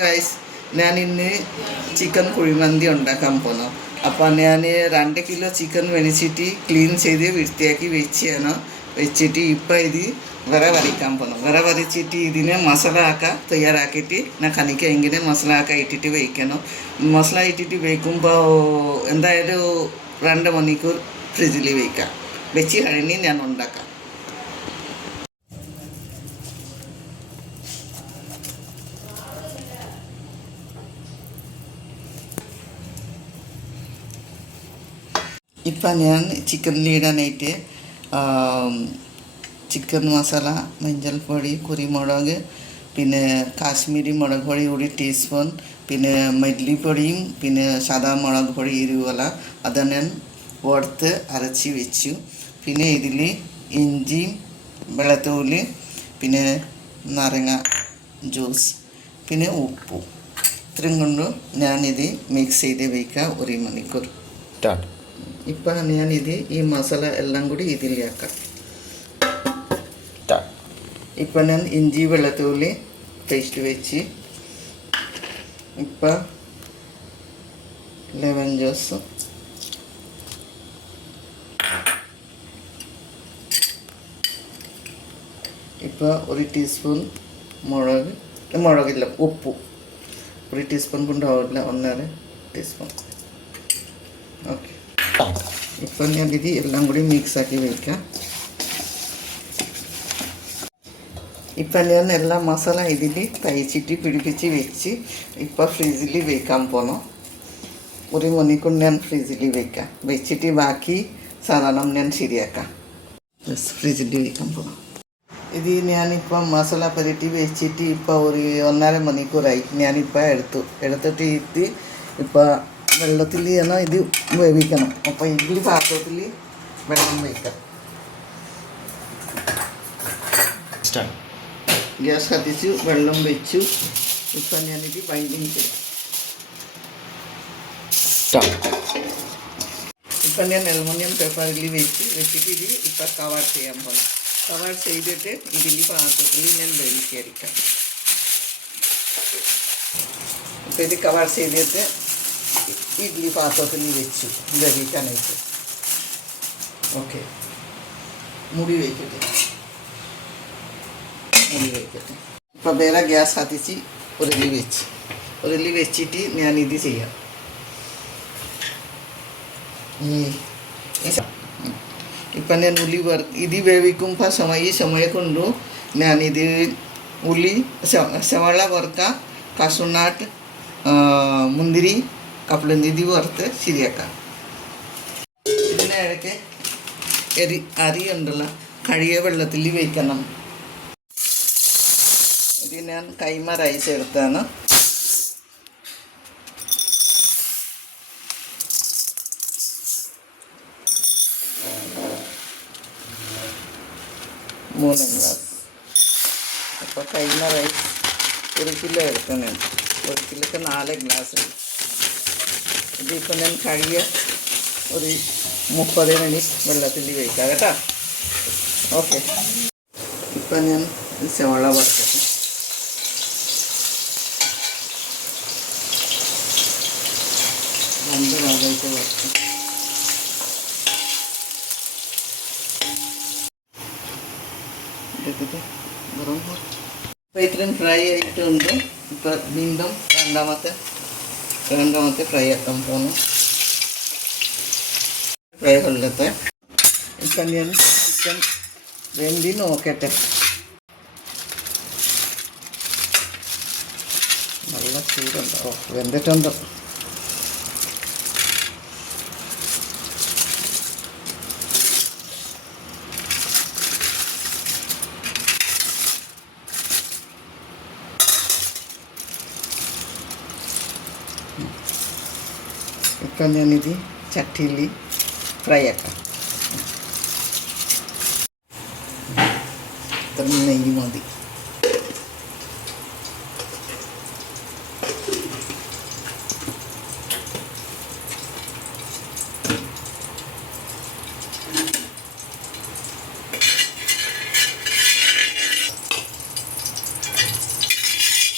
Guys, ഞാൻ ഇന്ന് chicken kuzhimanthi ഉണ്ടാക്കാൻ പോന്നു. അപ്പോൾ ഞാൻ 2 കിലോ ചിക്കൻ മേടിച്ചിട്ട് ക്ലീൻ ചെയ്ത് വൃത്തിയാക്കി വെച്ചിട്ട് ഇപ്പോൾ ഇത് വരവരയ്ക്കാൻ പോന്നു. വരവരച്ചിട്ട് ഇതിനെ മസാല തയ്യാറാക്കിയിട്ട് ഞാൻ കാണിക്കാം എങ്ങനെ മസാല ഇട്ടിട്ട് വയ്ക്കണം. മസാല ഇട്ടിട്ട് വയ്ക്കുമ്പോൾ എന്തായാലും 2 മണിക്കൂർ ഫ്രിഡ്ജിൽ വയ്ക്കാം. വെച്ച് കഴിഞ്ഞ് ഞാൻ ഉണ്ടാക്കാം. ഇപ്പം ഞാൻ ചിക്കനിലിടാനായിട്ട് ചിക്കൻ മസാല, മഞ്ഞൾപ്പൊടി, കുരുമുളക്, പിന്നെ കാശ്മീരി മുളക് പൊടി 1 ടീസ്പൂൺ, പിന്നെ മല്ലിപ്പൊടിയും പിന്നെ സാദാ മുളക് പൊടി 20 അത് ഞാൻ വറുത്ത് അരച്ച് വെച്ചു. പിന്നെ ഇതിൽ ഇഞ്ചിയും വെളുത്തുള്ളി, പിന്നെ നാരങ്ങ ജ്യൂസ്, പിന്നെ ഉപ്പും ഇത്രയും കൊണ്ട് ഞാനിത് മിക്സ് ചെയ്ത് വയ്ക്കാം 1 മണിക്കൂർ. ഇപ്പം ഞാനിത് ഈ മസാല എല്ലാം കൂടി ഇതിലാക്കാം. ഇപ്പം ഞാൻ ഇഞ്ചി വെളുത്തുള്ളി പേസ്റ്റ് വെച്ച് ഇപ്പം ലെമൺ ജ്യൂസ്, ഇപ്പോൾ 1 ടീസ്പൂൺ മുളകില്ല ഉപ്പ് 1 ടീസ്പൂൺ കൊണ്ടാവില്ല, 1.5 ടീസ്പൂൺ. ഓക്കെ, ഇപ്പം ഞാൻ ഇത് എല്ലാം കൂടി മിക്സാക്കി വയ്ക്കാം. ഇപ്പം ഞാൻ എല്ലാ മസാല ഇതിൽ തയ്ച്ചിട്ട് പിടിപ്പിച്ച് വെച്ച് ഇപ്പം ഫ്രിഡ്ജിൽ വയ്ക്കാൻ പോകണം. 1 മണിക്കൂർ ഞാൻ ഫ്രിഡ്ജിൽ വയ്ക്കാം. വെച്ചിട്ട് ബാക്കി സാധനം ഞാൻ ശരിയാക്കാം. ഫ്രിഡ്ജിൽ വയ്ക്കാൻ പോകണം. ഇത് ഞാനിപ്പം മസാല പുരട്ടി വെച്ചിട്ട് ഇപ്പോൾ 1.5 മണിക്കൂറായി. ഞാനിപ്പോൾ എടുത്തിട്ട് ഇത് ഇപ്പം വെള്ളത്തിൽ ഇത് വേവിക്കണം. അപ്പോൾ ഇതിൽ പാത്രത്തിൽ വെള്ളം വയ്ക്കാം. ഗ്യാസ് കത്തിച്ചു, വെള്ളം വെച്ചു. ഇപ്പം ഞാനിത് ബൈൻഡിങ് ചെയ്യാം. ഇപ്പം ഞാൻ അലുമിനിയം പേപ്പറിൽ വെച്ചിട്ട് ഇത് ഇപ്പം കവർ ചെയ്യാൻ പോകണം. കവർ ചെയ്തിട്ട് ഇതിൽ പാത്രത്തിൽ ഞാൻ വേവിച്ചെടുക്കാം. ഇപ്പം ഇത് കവർ ചെയ്തിട്ട് ഇഡ്ഡലി പാത്രത്തിൽ വെച്ചു വേവിക്കാനായിട്ട്. ഓക്കെ, മൂടി വയ്ക്കട്ടെ. ഇപ്പം വേറെ ഗ്യാസ് കത്തിച്ച് ഉരുളി വെച്ചിട്ട് ഞാനിത് ചെയ്യാം. ഇപ്പം ഞാൻ ഉള്ളി ഇത് വേവിക്കുമ്പോൾ ഈ സമയം കൊണ്ടു ഞാനിത് ഉള്ളി സവാള വറുക്കാം, കാശുനാട്ട്, മുന്തിരി, കപ്പലണ്ടി ഇത് വറുത്ത് ശരിയാക്കാം. ഇതിനിടയ്ക്ക് അരി ഉണ്ടല്ലോ കഴുകിയ വെള്ളത്തിൽ വയ്ക്കണം. ഇത് ഞാൻ കൈമ റൈസ് എടുത്താണ്. മൂന്ന് ഗ്ലാസ്. അപ്പോൾ കൈമ റൈസ് 1 കിലോ എടുക്കണം. 1 കിലോക്ക് 4 ഗ്ലാസ്. ഇതിപ്പോൾ ഞാൻ കഴുകിയ 30 മിനിറ്റ് വെള്ളത്തിൽ വയ്ക്കാം കേട്ടോ. ഓക്കെ, ഇപ്പം ഞാൻ സവാള വറുക്കട്ടെ. രണ്ട് ഭാഗമായിട്ട് വറുക്കും. ഇപ്പം ഇത്രയും ഫ്രൈ ആയിട്ടുണ്ട്. ഇപ്പം വീണ്ടും രണ്ടാമത്തെ ഫ്രൈ ആക്കാൻ പോകുന്നു. ഫ്രൈ കൊള്ളത്തെ. ഇപ്പം ഞാൻ ചിക്കൻ വെന്തി നോക്കട്ടെ. നല്ല ചൂടുണ്ടോ? വെന്തിട്ടുണ്ടോ? ഇപ്പം ഞാനിത് ചട്ടിയിൽ ഫ്രൈ ആക്കാം. ഇത്ര നെയ്യ് മതി.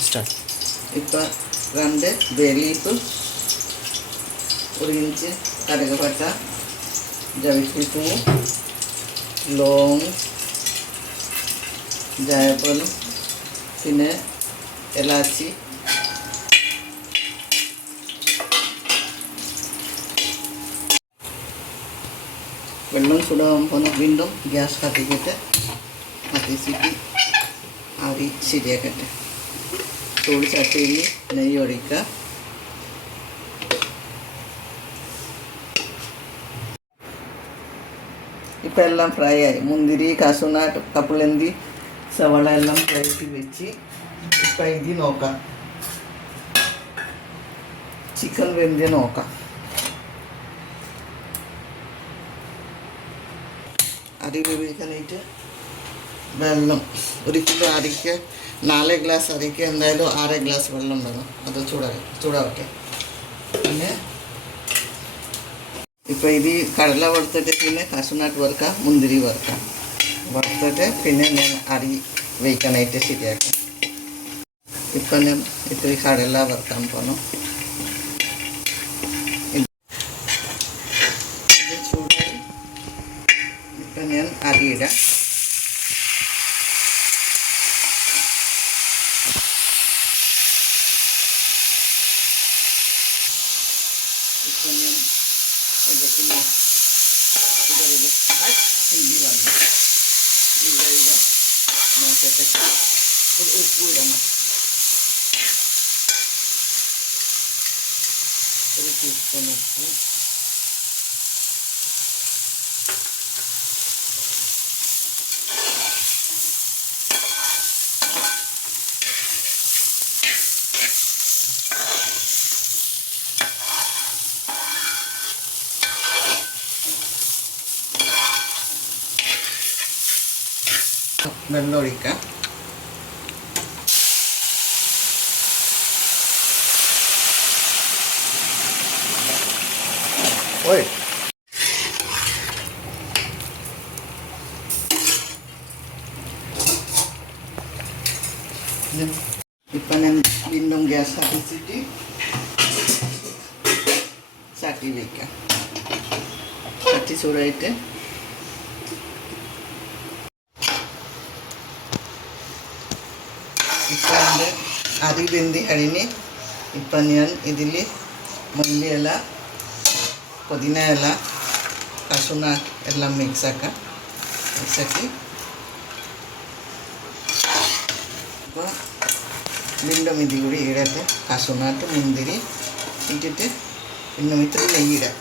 start. Ipa 2 bay leaf, 1 inch കടുക്, ജവിത്രിപ്പൂ, ലോങ്, ജായഫൽ, പിന്നെ ഇലാച്ചി, വെള്ളം ചൂടാകുമ്പോൾ വീണ്ടും ഗ്യാസ് കത്തിക്കിട്ട് കത്തിച്ചിട്ട് ആവി ശരിയാക്കട്ടെ. ചൂട് ചട്ടിയിൽ നെയ്യ് ഒഴിക്കുക. ഇപ്പം എല്ലാം ഫ്രൈ ആയി. മുന്തിരി, കാശുനാട്ട്, കപ്പലണ്ടി, സവാള എല്ലാം ഫ്രൈ വെച്ച് ഇപ്പം ഇത് നോക്കാം. ചിക്കൻ വെന്ത് നോക്കാം. അരി വേവിക്കാനായിട്ട് വെള്ളം 1 കിലോ അരിക്ക് 4 ഗ്ലാസ് അരിക്ക് എന്തായാലും 6 ഗ്ലാസ് വെള്ളം വേണം. അത് ചൂടാവട്ടെ. പിന്നെ ഇപ്പോൾ ഇത് കടല വറുത്തിട്ട് പിന്നെ കാശുനാട്ട് വറുക്കാം, മുന്തിരി വറുത്തിട്ട് പിന്നെ ഞാൻ അരി വേവിക്കാനായിട്ട് ശരിയാക്കാം. ഇപ്പം ഞാൻ ഇത്തിരി കടല വറുക്കാൻ പോകണം. ഇത് ചൂടായി. ഇപ്പം ഞാൻ അരി ഇടാം. ഇപ്പം ഞാൻ എടുക്കുന്ന ഇതൊരു ഹിന്ദി വന്നു. ഇവിടെ നോക്കട്ടെ. ഒരു ഉപ്പ് ഇടണം. 1 ടീസ്പൂൺ ഉപ്പ്, വെള്ളം ഒഴിക്കാം. ഇപ്പം ഞാൻ വീണ്ടും ഗ്യാസ് കത്തിച്ചിട്ട് ചട്ടി വയ്ക്കാം. ചട്ടി ചൂടായിട്ട് ഇപ്പം എൻ്റെ അരി വെന്തി കഴിഞ്ഞ് ഇപ്പം ഞാൻ ഇതിൽ മല്ലിയില, പുതിന ഇല, കാശുനാട്ട് എല്ലാം മിക്സാക്കി അപ്പോൾ വീണ്ടും ഇതിൽ കൂടി ഇടട്ടെ. കാശുനാട്ട്, മുന്തിരി ഇട്ടിട്ട് പിന്നെ ഇത്തിരി നെയ്യിടാം.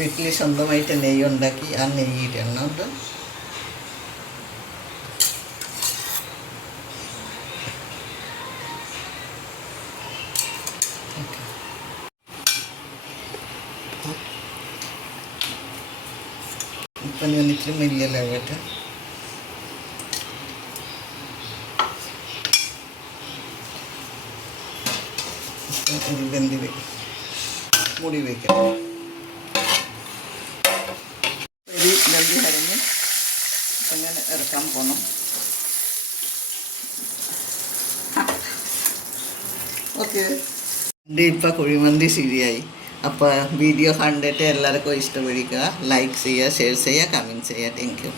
വീട്ടിൽ സ്വന്തമായിട്ട് നെയ്യ് ഉണ്ടാക്കി ആ നെയ്യ് ഇടണം. ഇപ്പം ഞാൻ ഇത്തിരി മല്ലിയില ഇടട്ടെ. ഇത് വെന്തി മൂടി വയ്ക്കാം. ഒരു വെന്തി കഴിഞ്ഞ് ഇപ്പം ഞാൻ ഇറക്കാൻ പോകണം. ഓക്കെ, എൻ്റെ ഇപ്പം കുഴിമന്തി ശരിയായി. അപ്പോൾ വീഡിയോ കണ്ടിട്ട് എല്ലാവർക്കും ഇഷ്ടപ്പെടുക. ലൈക്ക് ചെയ്യുക, ഷെയർ ചെയ്യുക, കമൻറ്റ് ചെയ്യുക. Thank you.